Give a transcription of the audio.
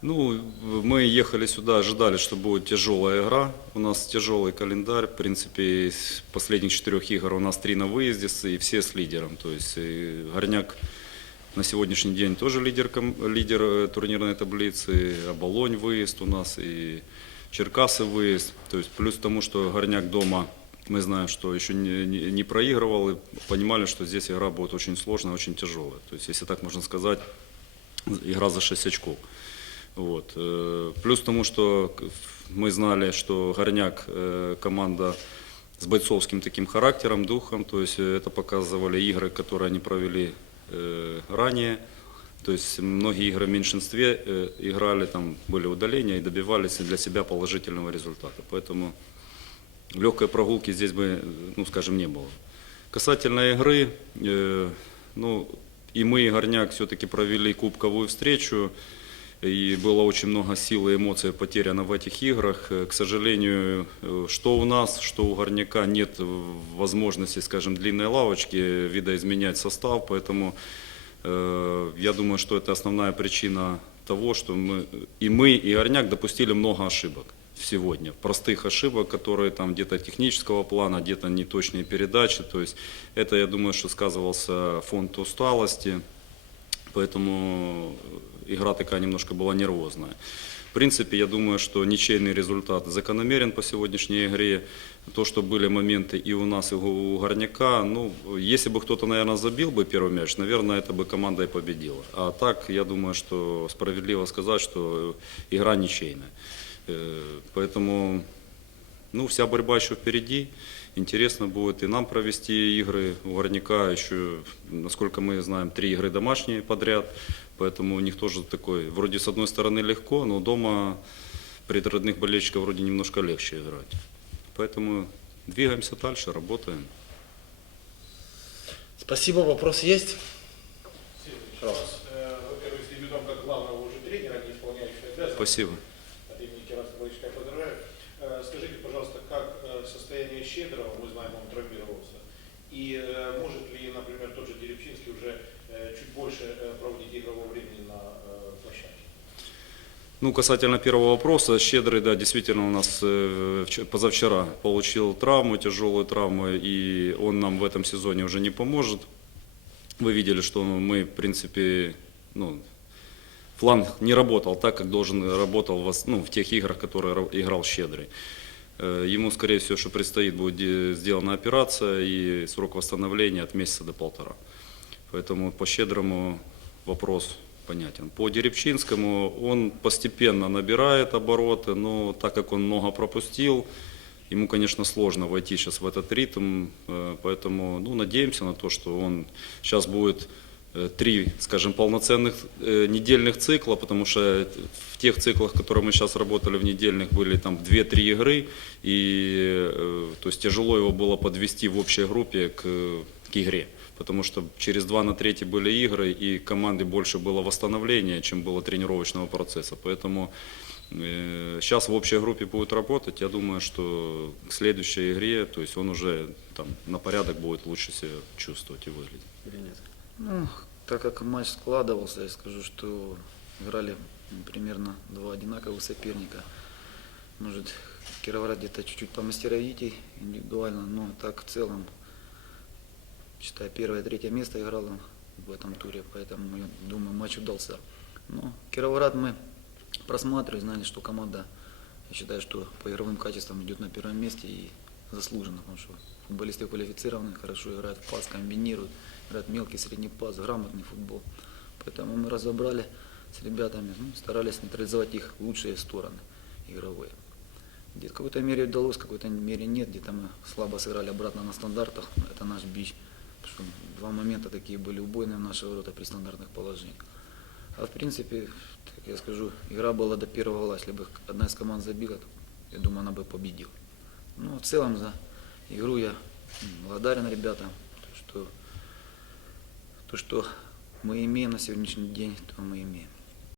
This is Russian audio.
Ну, мы ехали сюда, ожидали, что будет тяжелая игра. У нас тяжелый календарь. В принципе, из последних четырех игр у нас три на выезде, и все с лидером. То есть Горняк на сегодняшний день тоже лидер, лидер э, турнирной таблицы. Оболонь выезд у нас и Черкасы выезд. То есть плюс к тому, что Горняк дома мы знаем, что еще не, не- не проигрывал и понимали, что здесь игра будет очень сложная, очень тяжелая. То есть, если так можно сказать, игра за 6 очков. Вот. э, Плюс тому, что мы знали, что Горняк э, команда с бойцовским таким характером, духом, то есть э, это показывали игры, которые они провели ранее. То есть многие игры в меньшинстве играли, там были удаления и добивались для себя положительного результата. Поэтому легкой прогулки здесь бы, ну, скажем, не было. Касательно игры, ну, и мы, и Горняк, все-таки провели кубковую встречу, и было очень много сил и эмоций потеряно в этих играх. Э, К сожалению, э, что у нас, что у Горняка нет возможности, скажем, длинной лавочки, видоизменять состав, поэтому э, я думаю, что это основная причина того, что мы, и мы, и Горняк допустили много ошибок сегодня. Простых ошибок, которые там где-то технического плана, где-то неточные передачи. То есть это, я думаю, что сказывался фонд усталости. Поэтому игра такая немножко была нервозная. В принципе, я думаю, что ничейный результат закономерен по сегодняшней игре. То, что были моменты и у нас, и у Горняка, ну, если бы кто-то, наверное, забил бы первый мяч, наверное, это бы команда и победила. А так, я думаю, что справедливо сказать, что игра ничейная. Э, Поэтому, ну, вся борьба еще впереди. Интересно будет и нам провести игры. У Горняка еще, насколько мы знаем, три игры домашние подряд. Поэтому у них тоже такой, вроде с одной стороны легко, но дома пред родных болельщиков вроде немножко легче играть. Поэтому двигаемся дальше, работаем. Спасибо. Вопрос есть? Э, во-первых, с дебютом как главного уже тренера, не исполняющего обязанности. Спасибо. От имени болельщика поздравляю. Э, Скажите, пожалуйста, как э, состояние Щедрого, мы знаем, он травмировался, и э, может ли, например, тот же Деревчинский уже э, чуть больше э, проводить игрового времени на э, площадке? Ну, касательно первого вопроса, Щедрый, да, действительно у нас э, вч- позавчера получил травму, тяжелую травму, и он нам в этом сезоне уже не поможет. Вы видели, что мы, в принципе, ну, фланг не работал так, как должен работал в, ну, в тех играх, которые ра- играл Щедрый. Э, Ему, скорее всего, что предстоит будет де- сделана операция и срок восстановления от месяца до полтора. Поэтому по Щедрому вопрос понятен. По Деревчинскому он постепенно набирает обороты, но так как он много пропустил, ему, конечно, сложно войти сейчас в этот ритм, э, поэтому ну, надеемся на то, что он сейчас будет три, скажем, полноценных э, недельных цикла, потому что в тех циклах, которые мы сейчас работали в недельных, были там 2-3 игры, и э, то есть тяжело его было подвести в общей группе к, к игре, потому что через 2 на 3 были игры, и команды больше было восстановления, чем было тренировочного процесса, поэтому э, сейчас в общей группе будет работать, я думаю, что к следующей игре, то есть он уже там на порядок будет лучше себя чувствовать и выглядеть. Или нет? Ну, так как матч складывался, я скажу, что играли примерно два одинаковых соперника. Может, Кировоград где-то чуть-чуть помастеровитей индивидуально, но так в целом, считаю, первое, третье место играл он в этом туре, поэтому, я думаю, матч удался. Но Кировоград мы просматривали, знали, что команда, я считаю, что по игровым качествам идет на первом месте и заслуженно, потому что футболисты квалифицированы, хорошо играют в пас, комбинируют, играют мелкий, средний пас, грамотный футбол. Поэтому мы разобрали с ребятами, ну, старались нейтрализовать их лучшие стороны игровые. Где-то в какой-то мере удалось, в какой-то мере нет, где-то мы слабо сыграли обратно на стандартах, это наш бич. Потому что два момента такие были убойные в наши ворота при стандартных положениях. А в принципе, так я скажу, игра была до первого гола. Если бы одна из команд забила, то, я думаю, она бы победила. Ну, в целом за игру я благодарен ребятам, то, что, то, что мы имеем на сегодняшний день, то мы имеем.